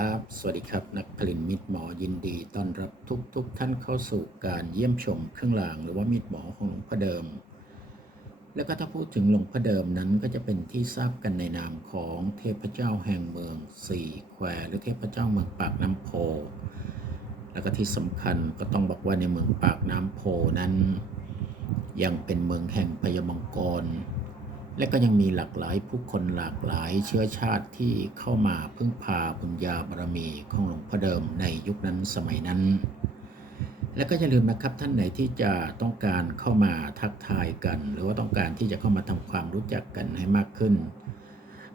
ครับสวัสดีครับ นักกลิ่นมิตรหมอยินดีต้อนรับทุกทุกท่านเข้าสู่การเยี่ยมชมเครื่องรางหรือว่ามิตรหมอของหลวงพ่อเดิม แล้วก็ถ้าพูดถึงหลวงพ่อเดิมนั้นก็จะเป็นที่ทราบกันในนามของเทพเจ้าแห่งเมืองสี่แควหรือเทพเจ้าเมืองปากน้ำโพ แล้วก็ที่สำคัญก็ต้องบอกว่าในเมืองปากน้ำโพนั้น ยังเป็นเมืองแห่งพยมังกร และก็ยังมีหลากหลายผู้คนหลากหลายเชื้อชาติที่เข้ามาพึ่งพาบุญญาบารมีของหลวงพ่อเดิมในยุคนั้นสมัยนั้น และก็อย่าลืมนะครับท่านไหนที่จะต้องการเข้ามาทักทายกัน หรือว่าต้องการที่จะเข้ามาทำความรู้จักกันให้มากขึ้น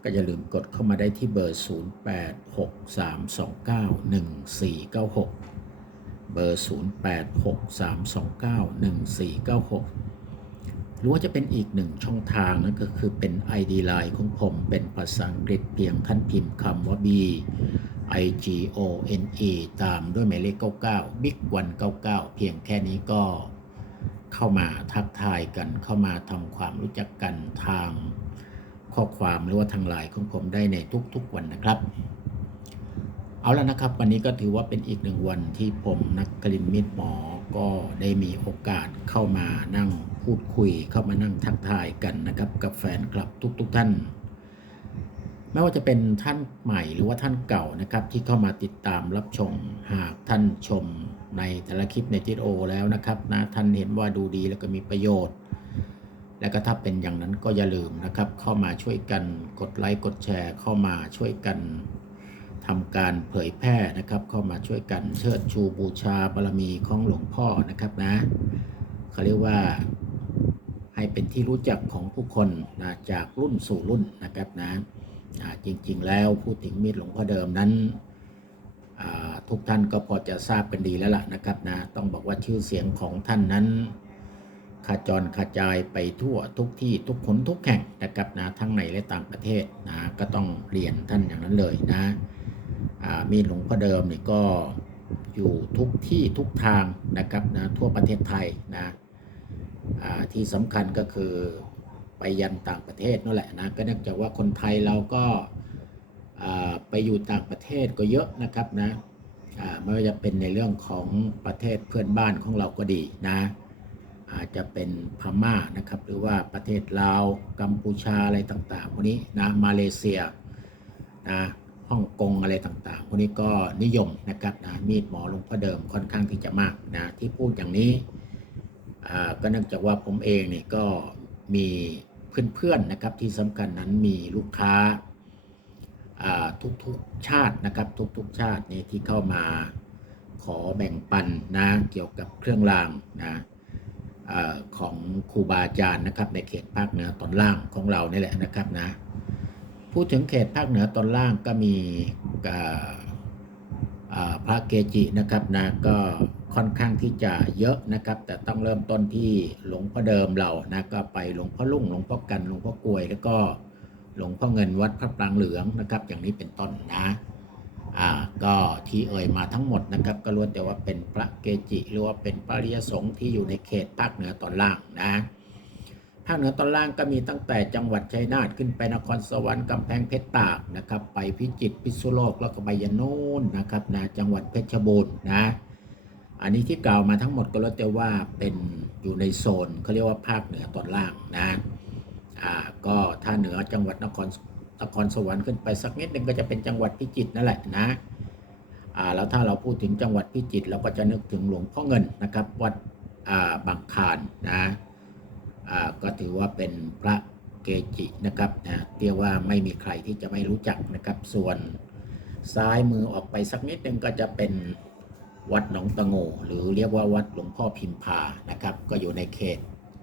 ก็อย่าลืมกดเข้ามาได้ที่เบอร์ 0863291496 เบอร์ 0863291496 หรือว่าจะเป็นอีกหนึ่งช่องทางนั่นก็คือเป็น ID Line ของผม เป็นภาษาอังกฤษเพียงท่านพิมพ์คำว่า B I G O N E ตามด้วยหมายเลข 99 Big 199 เพียงแค่นี้ก็เข้ามาทักทายกันเข้ามาทำความรู้จักกันทางข้อความหรือว่าทางไลน์ของผมได้ในทุกๆวันนะครับ เอาแล้วนะครับ วันนี้ก็ถือว่าเป็นอีกหนึ่งวันที่ผมนักกลินมิตรหมอก็ได้มีโอกาสเข้ามานั่ง พูดคุยเข้ามานั่งทักทายกันนะครับกับแฟนคลับทุกๆทท่าน ไม่ว่าจะเป็นท่านใหม่หรือว่าท่านเก่านะครับ ที่เข้ามาติดตามรับชมหากท่านชมในแต่ละคลิปในจิโอแล้วนะครับนะท่านเห็นว่าดูดีแล้วก็มีประโยชน์ และก็ถ้าเป็นอย่างนั้นก็อย่าลืมนะครับ เข้ามาช่วยกันกดไลค์กดแชร์เข้ามาช่วยกันทำการเผยแพร่นะครับเข้ามาช่วยกันเชิดชูบูชาบารมีของหลวงพ่อนะครับนะเขาเรียกว่า ให้เป็นที่รู้จักของผู้คนนะจากรุ่นสู่รุ่นนะครับนะจริงๆแล้วพูดถึงมีดหลวงพ่อเดิมนั้นทุกท่านก็พอจะทราบกันดีแล้วล่ะนะครับนะต้องบอกว่าชื่อเสียงของท่านนั้นขจรกระจายไปทั่วทุกที่ทุกคนทุกแห่งนะครับนะทั้งในและต่างประเทศนะก็ต้องเรียนท่านอย่างนั้นเลยนะมีดหลวงพ่อเดิมนี่ก็อยู่ทุกที่ทุกทางนะครับนะทั่วประเทศไทยนะ ที่สำคัญก็คือไปยันต่างประเทศนั่นแหละนะก็เนื่องจากว่าคนไทยเราก็ไปอยู่ต่างประเทศก็เยอะนะครับนะไม่ว่าจะเป็นในเรื่องของประเทศเพื่อนบ้านของเราก็ดีนะอาจจะเป็นพม่านะครับหรือว่าประเทศลาวกัมพูชาอะไรต่างๆพวกนี้นะมาเลเซียนะฮ่องกงอะไรต่างๆพวกนี้ก็นิยมนะครับนะมีดหมอหลวงพ่อเดิมค่อนข้างที่จะมากนะที่พูดอย่างนี้ ก็เนื่องจากว่าผมเองนี่ก็มีเพื่อนๆนะครับที่สำคัญนั้นมีลูกค้าทุกๆชาตินะครับทุกๆชาตินี่ที่เข้ามาขอแบ่งปันนะเกี่ยวกับเครื่องรางนะอของครูบาอาจารย์นะครับ ในเขตภาคเหนือตอนล่างของเรานี่แหละนะครับนะพูดถึงเขตภาคเหนือตอนล่างก็มีพระเกจินะครับนะก็ ค่อนข้างที่จะเยอะนะครับ แต่ต้องเริ่มต้นที่หลวงพ่อเดิมเรานะก็ไปหลวงพ่อลุ่งหลวงพ่อกันหลวงพ่อกลวย แล้วก็หลวงพ่อเงินวัดพระปรางเหลืองนะครับ อย่างนี้เป็นต้นนะอ่าก็ที่เอ่ยมาทั้งหมดนะครับ ก็ล้วนแต่ว่าเป็นพระเกจิหรือว่าเป็นปริยสงฆ์ที่อยู่ในเขตภาคเหนือตอนล่างนะภาคเหนือตอนล่างก็มีตั้งแต่จังหวัดชัยนาทขึ้นไปนครสวรรค์กำแพงเพชรตากนะครับ ไปพิจิตรพิษณุโลกแล้วก็ไปยโน่นนะครับนะจังหวัดเพชรบูรณ์นะ อันนี้ที่กล่าวมาทั้งหมดก็ล้วแต่ว่าเป็นอยู่ในโซนเขาเรียกว่าภาคเหนือตอนล่างนะอ่าก็ถ้าเหนือจังหวัดนครนครสวรรค์ขึ้นไปสักนิดหนึ่งก็จะเป็นจังหวัดพิจิตรนั่นแหละนะอ่าแล้วถ้าเราพูดถึงจังหวัดพิจิตรเราก็จะนึกถึงหลวงพ่อเงินนะครับ วัดอ่าบางคานนะอ่าก็ถือว่าเป็นพระเกจินะครับนะเรียกว่าไม่มีใครที่จะไม่รู้จักนะครับ ส่วนซ้ายมือออกไปสักนิดหนึ่งก็จะเป็น วัดหนองตะโงหรือเรียกว่าวัดหลวงพ่อพิมพานะครับ ก็อยู่ในเขต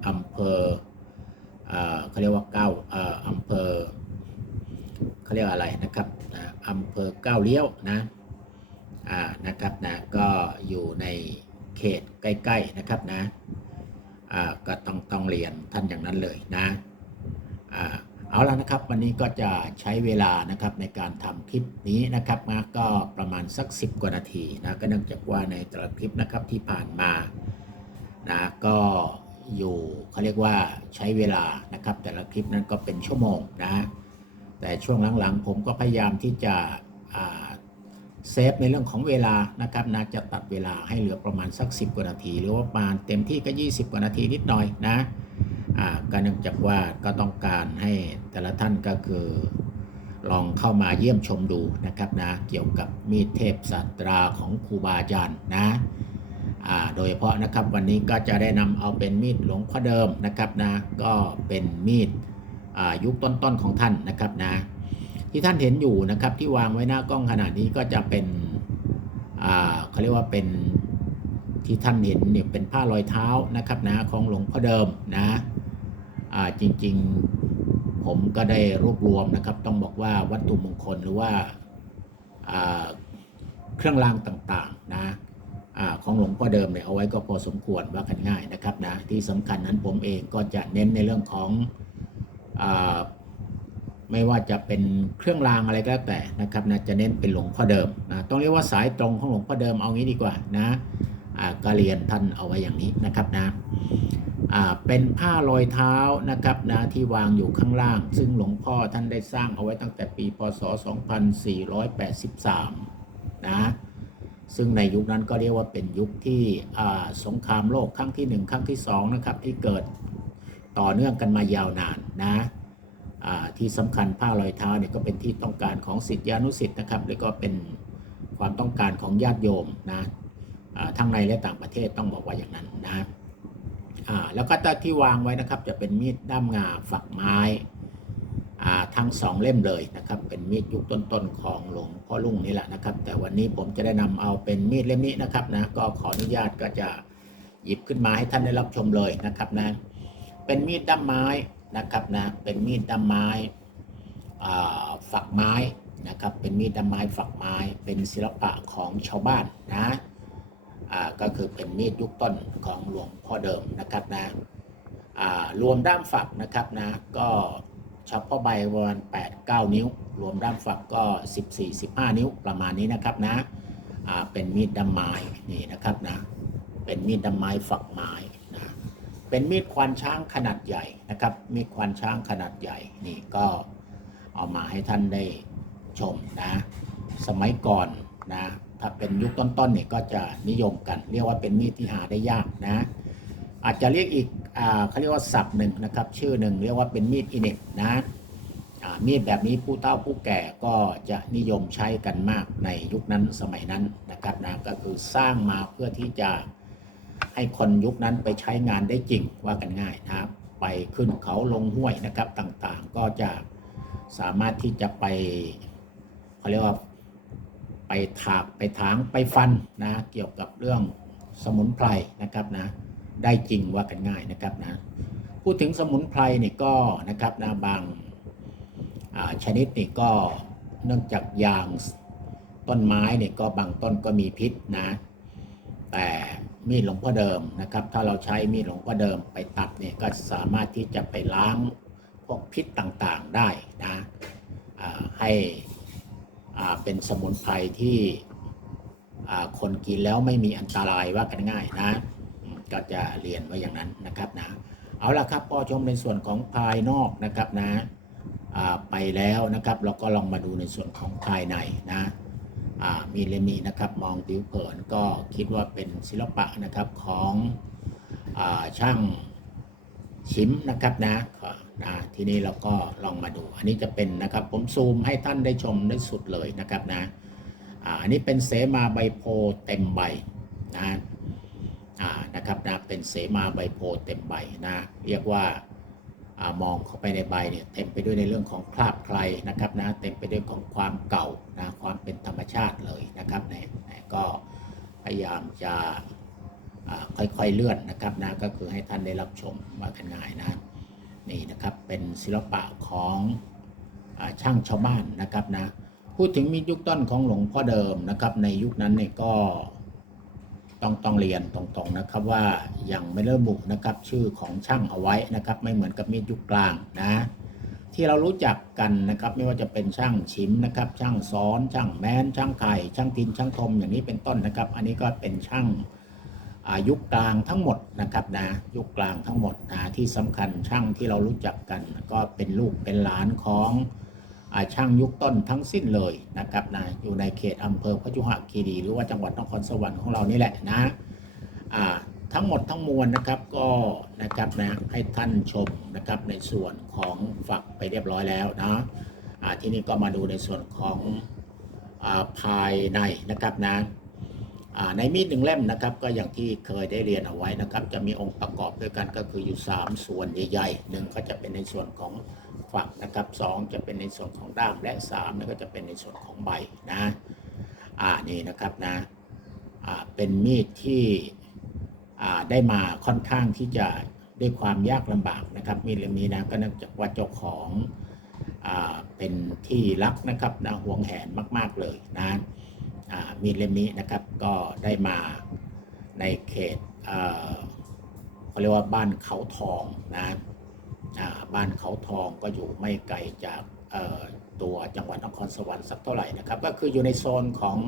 อำเภอเขาเรียกว่าเก้าอำเภอเขาเรียกอะไรนะครับอำเภอก้าเลี้ยวนะนะครับนะก็อยู่ในเขตใกล้ๆนะครับนะก็ต้องต้องเรียนท่านอย่างนั้นเลยนะ เอาละนะครับ วันนี้ก็จะใช้เวลานะครับในการทำคลิปนี้นะครับนะก็ประมาณสัก 10 กว่านาทีนะก็เนื่องจากว่าในแต่ละคลิปนะครับที่ผ่านมานะก็อยู่เขาเรียกว่าใช้เวลานะครับ แต่ละคลิปนั้นก็เป็นชั่วโมงนะแต่ช่วงหลังๆ ผมก็พยายามที่จะเซฟในเรื่องของเวลานะครับนะจะตัดเวลาให้เหลือประมาณสัก 10 กว่านาที หรือว่าประมาณเต็มที่ก็ 20 กว่านาทีนิดหน่อยนะ ก็เนื่องจากว่าก็ต้องการให้แต่ละท่านก็คือลองเข้ามาเยี่ยมชมดูนะครับนะเกี่ยวกับมีดเทพสัตราของครูบาอาจารย์นะโดยเฉพาะนะครับวันนี้ก็จะได้นำเอาเป็นมีดหลวงพ่อเดิมนะครับนะก็เป็นมีดยุคต้นๆของท่านนะครับนะที่ท่านเห็นอยู่นะครับที่วางไว้หน้ากล้องขนาดนี้ก็จะเป็นเขาเรียกว่าเป็นที่ท่านเห็นเนี่ยเป็นผ้ารอยเท้านะครับนะของหลวงพ่อเดิมนะ จริงๆผมก็ได้รวบรวมนะครับ ต้องบอกว่าวัตถุมงคลหรือว่าเครื่องรางต่างๆนะอของหลวงพ่อเดิมเนี่ยเอาไว้ก็พอสมควรว่ากันง่ายนะครับนะที่สำคัญนั้นผมเองก็จะเน้นในเรื่องของอไม่ว่าจะเป็นเครื่องรางอะไรก็แล้วแต่นะครับนะจะเน้นเป็นหลวงพ่อเดิมนะต้องเรียกว่าสายตรงของหลวงพ่อเดิมเอางี้ดีกว่านะก็เรียนท่านเอาไว้อย่างนี้นะครับนะ เป็นผ้าลอยเท้านะครับนะที่วางอยู่ข้างล่าง ซึ่งหลวงพ่อท่านได้สร้างเอาไว้ตั้งแต่ปี พศ 2483 นะ ซึ่งในยุคนั้นก็เรียกว่าเป็นยุคที่สงครามโลกครั้งที่ 1 ครั้งที่2นะครับที่เกิดต่อเนื่องกันมายาวนานนะที่สำคัญผ้าลอยเท้าเนี่ยก็เป็นที่ต้องการของศิษยานุศิษย์นะครับแล้วก็เป็นความต้องการของญาติโยมนะทั้งในและต่างประเทศต้องบอกว่าอย่างนั้นนะ อ่าแล้วก็ที่วางไว้นะครับจะเป็นมีดด้ามงาฝักไม้อ่าทั้งสองเล่มเลยนะครับ เป็นมีดยุคต้นๆของหลวงพ่อลุงนี่แหละนะครับ แต่วันนี้ผมจะได้นำเอาเป็นมีดเล่มนี้นะครับนะก็ขออนุญาตก็จะหยิบขึ้นมาให้ท่านได้รับชมเลยนะครับนะเป็นมีดด้ามไม้นะครับนะเป็นมีดด้ามไม้ฝักไม้นะครับ เป็นมีดด้ามไม้ฝักไม้ เป็นศิลปะของชาวบ้านนะ ก็คือเป็นมีดยุคต้นของหลวงพ่อเดิมนะครับนะรวมด้ามฝักนะครับนะก็เฉพาะใบประมาณ8 9 นิ้ว รวมด้ามฝักก็ 14 15 นิ้วประมาณนี้นะครับนะเป็นมีดด้มไม้นี่นะครับนะเป็นมีดด้มไม้ฝักไม้นะเป็นมีดควานช้างขนาดใหญ่นะครับ มีดควานช้างขนาดใหญ่นี่ก็เอามาให้ท่านได้ชมนะ สมัยก่อนนะ ถ้าเป็นยุคต้นๆเนี่ยก็จะนิยมกัน เรียกว่าเป็นมีดที่หาได้ยากนะ อาจจะเรียกอีกเขาเรียกว่าศัพท์หนึ่งนะครับ ชื่อหนึ่งเรียกว่าเป็นมีดอินเน็กนะมีดแบบนี้ผู้เฒ่าผู้แก่ก็จะนิยมใช้กันมากในยุคนั้นสมัยนั้นนะครับนะก็คือสร้างมาเพื่อที่จะให้คนยุคนั้นไปใช้งานได้จริงว่ากันง่ายนะครับ ไปขึ้นเขาลงห้วยนะครับต่างๆ ก็จะสามารถที่จะไปเขาเรียกว่า ไปถากไปถางไปฟันนะเกี่ยวกับเรื่องสมุนไพรนะครับนะได้จริงว่ากันง่ายนะครับนะพูดถึงสมุนไพรนี่ก็นะครับนะบางาชนิดนี่ก็เนื่องจากยางต้นไม้เนี่ยก็บางต้นก็มีพิษนะ แต่มีดหลวงพ่อเดิมนะครับ ถ้าเราใช้มีดหลวงพ่อเดิมไปตัดเนี่ยก็สามารถที่จะไปล้างพวกพิษต่างๆได้นะให้ เป็นสมุนไพรที่คนกินแล้วไม่มีอันตรายว่ากันง่ายนะ ก็จะเรียนไว้อย่างนั้นนะครับนะ เอาละครับพอชมในส่วนของภายนอกนะครับนะไปแล้วนะครับเราก็ลองมาดูในส่วนของภายในนะมีเลมนี้นะครับมองผิวเผินก็คิดว่าเป็นศิลปะนะครับของอช่างชิมนะครับนะก็ นะทีนี้เราก็ลองมาดู อันนี้จะเป็นนะครับผมซูมให้ท่านได้ชมได้สุดเลยนะครับนะอันนี้เป็นเสมาใบโพเต็มใบนะนะครับนะเป็นเสมาใบโพเต็มใบนะเรียกว่ามองเข้าไปในใบเนี่ยเต็มไปด้วยในเรื่องของคราบใครนะครับนะเต็มไปด้วยของความเก่านะความเป็นธรรมชาติเลยนะครับนะนะก็พยายามจะค่อยๆเลื่อนนะครับนะก็คือให้ท่านได้รับชมว่ากันง่ายนะ นี่นะครับเป็นศิลปะของอช่างชาวบ้านนะครับนะพูดถึงมียุคต้นของหลวงพ่อเดิมนะครับ ในยุคนั้นเนี่ยก็ต้องต้องเรียนตรงๆนะครับว่ายังไม่เริ่มบุกนะครับชื่อของช่างเอาไว้นะครับ ไม่เหมือนกับมีดยุคกลางนะที่เรารู้จักกันนะครับ ไม่ว่าจะเป็นช่างชิมนะครับ ช่างซ้อนช่างแมนช่างไข่ช่างทินช่างทมอย่างนี้เป็นต้นนะครับ อันนี้ก็เป็นช่าง ยุคกลางทั้งหมดนะครับนะยุคกลางทั้งหมดนะที่สำคัญช่างที่เรารู้จักกัน ก็เป็นลูกเป็นหลานของอช่างยุคต้นทั้งสิ้นเลยนะครับนะอยู่ในเขตอำเภอพยุหคีรีหรือว่าจังหวัดนครสวรรค์ของเรานี่แหละนะทั้งหมดทั้งมวลนะครับก็นะครับนะให้ท่านชมนะครับในส่วนของฝักไปเรียบร้อยแล้วนะที่นี่ก็มาดูในส่วนของอภายในนะครับนะ ในมีดหนึ่งเล่มนะครับก็อย่างที่เคยได้เรียนเอาไว้นะครับ จะมีองค์ประกอบด้วยกันก็คืออยู่ 3 ส่วนใหญ่ๆหนึ่งก็จะเป็นในส่วนของฝักนะครับสองจะเป็นในส่วนของด้ามและสามนี่ก็จะเป็นในส่วนของใบนะอ่านี่นะครับนะอ่าเป็นมีดที่อ่าได้มาค่อนข้างที่จะด้วยความยากลำบากนะครับมีดเล่มนี้นะก็เนื่องจากว่าเจ้าของอ่าเป็นที่รักนะครับนะห่วงแหนมาก ๆเลยนะ มีดเล่มนี้นะครับ ก็ได้มาในเขตเขาเรียกว่าบ้านเขาทองนะบ้านเขาทองก็อยู่ไม่ไกลจากตัวจังหวัดนครสวรรค์สักเท่าไหร่นะครับ ก็คืออยู่ในโซนของ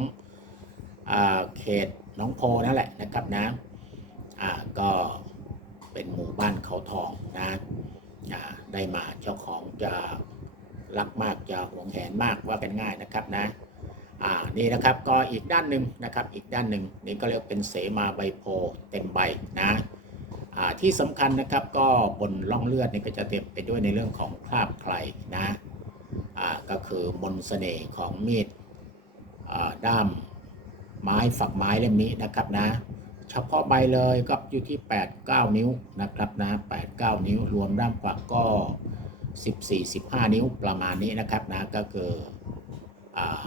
อเขตหน้องโพนั่นแหละนะครับนะก็เป็นหมู่บ้านเขาทองนะได้มาเจ้าของจะรักมากจะหวงแหนมากว่ากันง่ายนะครับนะ อ่านี่นะครับก็อีกด้านหนึ่งนะครับอีกด้านหนึ่งนี่ก็เรียกเป็นเสมาใบโพเต็มใบนะอ่าที่สำคัญนะครับก็บนร่องเลือดนี่ก็จะเต็มไปด้วยในเรื่องของคราบใครนะอ่าก็คือมนต์เสน่ห์ของมีดอ่าด้ามไม้ฝักไม้เล่มนี้นะครับนะเฉพาะใบเลยก็อยู่ที่ 8-9 นิ้วนะครับนะ8-9 นิ้วรวมด้ามฝักก็ 14-15 นิ้วประมาณนี้นะครับนะก็คืออา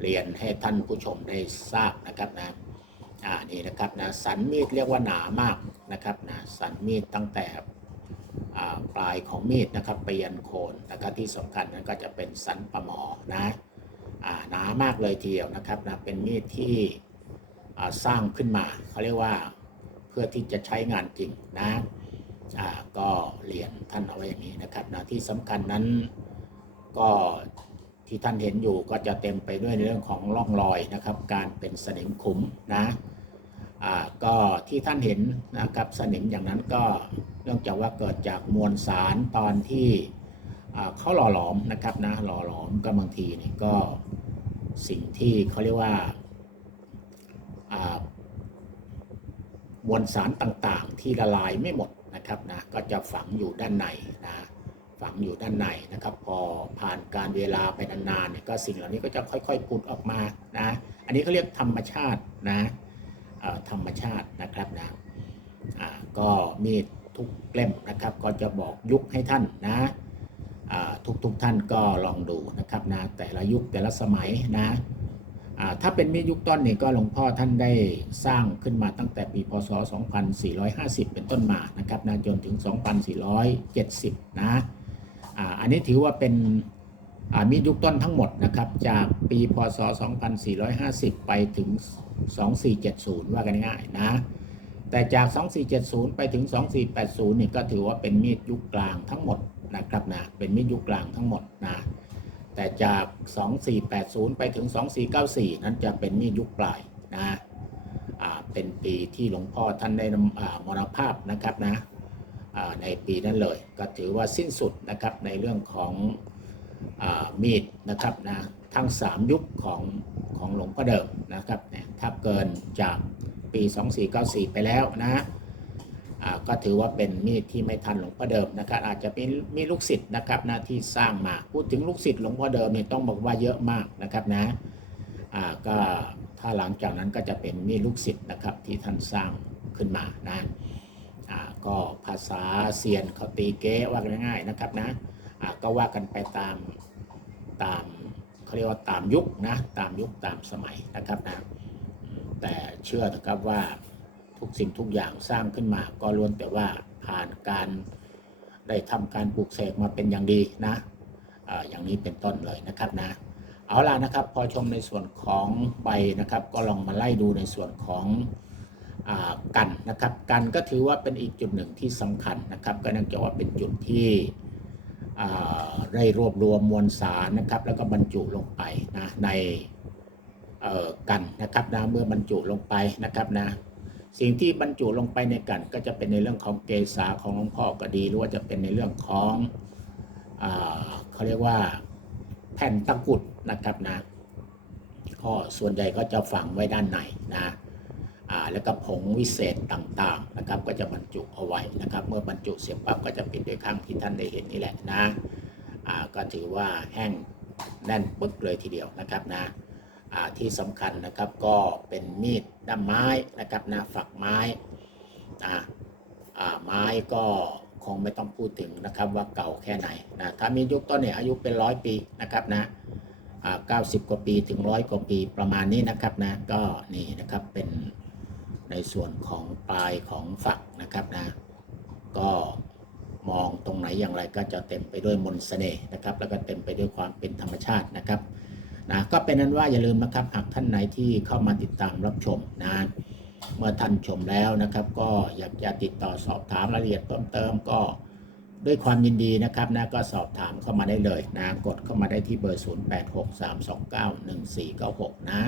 เรียนให้ท่านผู้ชมได้ทราบนะครับนะอ่านี่นะครับนะสันมีดเรียกว่าหนามากนะครับนะสันมีดตั้งแต่อ่าปลายของมีดนะครับไปยันโคนนะครับที่สำคัญนั้นก็จะเป็นสันประหมอนะอ่าหนามากเลยทีเดียวนะครับนะเป็นมีดที่อ่าสร้างขึ้นมาเขาเรียกว่าเพื่อที่จะใช้งานจริงนะอ่าก็เรียนท่านเอาไว้อย่างนี้นะครับนะที่สำคัญนั้นก็ ที่ท่านเห็นอยู่ก็จะเต็มไปด้วยในเรื่องของร่องรอยนะครับ การเป็นสนิมขุมนะอ่าก็ที่ท่านเห็นนะครับสนิมอย่างนั้นก็เนื่องจากว่าเกิดจากมวลสารตอนที่เขาหล่อหลอมนะครับนะหล่อหลอมก็บางทีนี่ก็สิ่งที่เขาเรียกว่าอ่ามวลสารต่างๆ ที่ละลายไม่หมดนะครับนะก็จะฝังอยู่ด้านในนะ ฝังอยู่ด้านในนะครับ พอผ่านการเวลาไปนานๆเนี่ยก็สิ่งเหล่านี้ก็จะค่อยๆผุดออกมานะอันนี้เขาเรียกธรรมชาตินะอ่อธรรมชาตินะครับนะอ่าก็มีดทุกเล่มนะครับ ก็จะบอกยุคให้ท่านนะอ่าทุกๆท่านก็ลองดูนะครับนะแต่ละยุคแต่ละสมัยนะอ่าถ้าเป็นมีดยุคต้นนี่ก็หลวงพ่อท่านได้สร้างขึ้นมาตั้งแต่ปีพศ 2450 เป็นต้นมานะครับนะจนถึง 2470 นะ อันนี้ถือว่าเป็นมียุคต้นทั้งหมดนะครับ จากปีพศ 2450 ไปถึง 2470 ว่ากันง่ายๆนะ แต่จาก 2470 ไปถึง 2480 นี่ก็ถือว่าเป็นมีดยุคกลางทั้งหมดนะครับนะ เป็นมีดยุคกลางทั้งหมดนะ แต่จาก 2480 ไปถึง 2494 นั้นจะเป็นมีดยุคปลายนะ เป็นปีที่หลวงพ่อท่านได้นมรณภาพนะครับนะ ในปีนั้นเลย ก็ถือว่าสิ้นสุดนะครับในเรื่องของอมีดนะครับนะทั้ง 3 ยุคของของหลวงพ่อเดิมนะครับเนี่ยถ้าเกินจากปี 2494 ไปแล้วนะก็ถือว่าเป็นมีดที่ไม่ทันหลวงพ่อเดิมนะครับอาจจะเป็นมีลูกศิษย์นะครับนะที่สร้างมาพูดถึงลูกศิษย์หลวงพ่อเดิมเนี่ยต้องบอกว่าเยอะมากนะครับนะก็ถ้าหลังจากนั้นก็จะเป็นมีดลูกศิษย์นะครับที่ท่านสร้างขึ้นมานะ ก็ภาษาเซียนเขาตีเก๊ว่ากันง่ายๆนะครับนะอ่าก็ว่ากันไปตามตามเขาเรียกว่าตามยุคนะตามยุคตามสมัยนะครับนะแต่เชื่อนะครับว่าทุกสิ่งทุกอย่างสร้างขึ้นมา ก็ล้วนแต่ว่าผ่านการได้ทำการปลูกเสกมาเป็นอย่างดีนะอ่าอย่างนี้เป็นต้นเลยนะครับนะเอาล่ะนะครับ พอชมในส่วนของใบนะครับ ก็ลองมาไล่ดูในส่วนของ กันนะครับ กันก็ถือว่าเป็นอีกจุดหนึ่งที่สำคัญนะครับ ก็เนื่องจากว่าเป็นจุดที่ได้รวบรวมมวลสารนะครับ แล้วก็บรรจุลงไปนะในกันนะครับนะเมื่อบรรจุลงไปนะครับนะสิ่งที่บรรจุลงไปในกันก็จะเป็นในเรื่องของเกษาของหลวงพ่อก็ดี หรือว่าจะเป็นในเรื่องของเขาเรียกว่าแผ่นตะกุดนะครับนะก็ส่วนใหญ่ก็จะฝังไว้ด้านในนะ แล้วก็ผงวิเศษต่างๆนะครับก็จะบรรจุเอาไว้นะครับ เมื่อบรรจุเสร็จปั๊บก็จะปิดด้วยข้างที่ท่านได้เห็นนี่แหละนะอ่าก็ถือว่าแห้งแน่นปึ๊กเลยทีเดียวนะครับนะอ่าที่สำคัญนะครับก็เป็นมีดด้ามไม้นะครับนะฝักไม้อ่าอ่าไม้ก็คงไม่ต้องพูดถึงนะครับว่าเก่าแค่ไหนนะถ้ามียุคต้นเนี่ยอายุเป็นร้อยปีนะครับนะอ่าเก้าสิบกว่าปีถึงร้อยกว่าปีประมาณนี้นะครับนะก็นี่นะครับเป็น ในส่วนของปลายของฝักนะครับนะก็มองตรงไหนอย่างไรก็จะเต็มไปด้วยมนต์เสน่ห์นะครับ แล้วก็เต็มไปด้วยความเป็นธรรมชาตินะครับนะก็เป็นนั้นว่าอย่าลืมนะครับหากท่านไหนที่เข้ามาติดตามรับชมนะเมื่อท่านชมแล้วนะครับ ก็อยากจะติดต่อสอบถามรายละเอียดเพิ่มเติมก็ด้วยความยินดีนะครับนะก็สอบถามเข้ามาได้เลยนะกดเข้ามาได้ที่เบอร์ 0863291496 นะ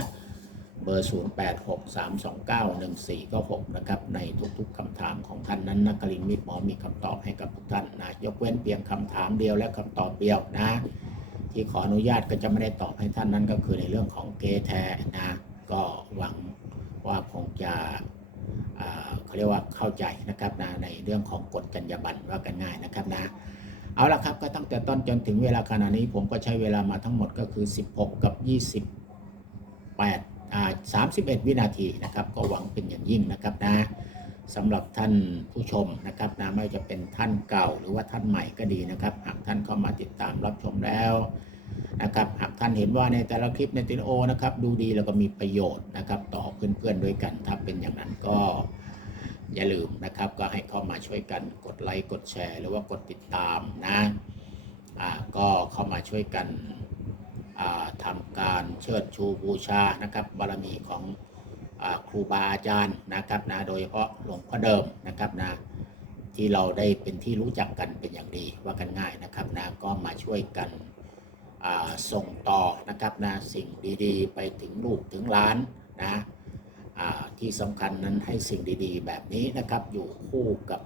เบอร์ 0863291496 นะครับ ในทุกๆคำถามของท่านนั้นนักกลินมิตรหมอมีคำตอบให้กับทุกท่านนะยกเว้นเพียงคำถามเดียวและคำตอบเดียวนะ ที่ขออนุญาตก็จะไม่ได้ตอบให้ท่านนั้นก็คือในเรื่องของเกแทนะก็หวังว่าคงจะอ่าเขาเรียกว่าเข้าใจนะครับนะในเรื่องของกฎจรรยาบรรณว่ากันง่ายนะครับนะเอาละครับก็ตั้งแต่ต้นจนถึงเวลาขณะนี้ผมก็ใช้เวลามาทั้งหมดก็คือ 16 กับ 28 31 วินาทีนะครับ ก็หวังเป็นอย่างยิ่งนะครับนะสำหรับท่านผู้ชมนะครับนะไม่ว่าจะเป็นท่านเก่าหรือว่าท่านใหม่ก็ดีนะครับ หากท่านเข้ามาติดตามรับชมแล้วนะครับหากท่านเห็นว่าในแต่ละคลิปในติโอนะครับดูดีแล้วก็มีประโยชน์นะครับต่อเพื่อนๆด้วยกัน ถ้าเป็นอย่างนั้นก็อย่าลืมนะครับก็ให้เข้ามาช่วยกันกดไลค์กดแชร์ หรือว่ากดติดตามนะอ่าก็เข้ามาช่วยกัน ทำการเชิดชูบูชานะครับบารมีของอครูบาอาจารย์นะครับนะโดยเฉพาะหลวงพ่อเดิมนะครับนะที่เราได้เป็นที่รู้จักกันเป็นอย่างดีว่ากันง่ายนะครับนะก็มาช่วยกันส่งต่อนะครับนะสิ่งดีๆ ไปถึงลูกถึงหลานนะที่สำคัญนั้นให้สิ่งดีๆ แบบนี้นะครับอยู่คู่กับ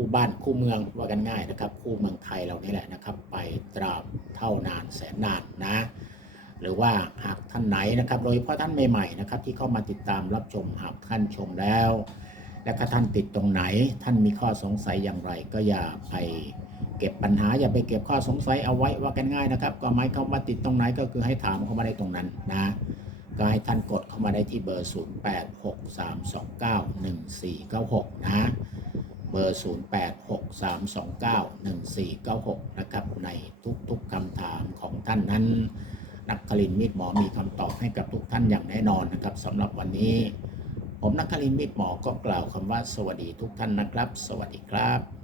คู่บ้านคู่เมืองว่ากันง่ายนะครับ คู่เมืองไทยเรานี่แหละนะครับ ไปตราบเท่านานแสนนานนะ หรือว่าหากท่านไหนนะครับ โดยเฉพาะท่านใหม่ๆนะครับที่เข้ามาติดตามรับชมหากท่านชมแล้ว และถ้าท่านติดตรงไหน ท่านมีข้อสงสัยอย่างไร ก็อย่าไปเก็บปัญหาอย่าไปเก็บข้อสงสัยเอาไว้ว่ากันง่ายนะครับ ก็หมายความว่าติดตรงไหนก็คือให้ถามเข้ามาได้ตรงนั้นนะก็ให้ท่านกดเข้ามาได้ที่เบอร์ 0863291496 นะ เบอร์ 0863291496 นะครับ ในทุกๆคำถามของท่านนั้น นักคลินมิตรหมอมีคำตอบให้กับทุกท่านอย่างแน่นอนนะครับสำหรับวันนี้ ผมนักคลินมิตรหมอก็กล่าวคำว่าสวัสดีทุกท่านนะครับ สวัสดีครับ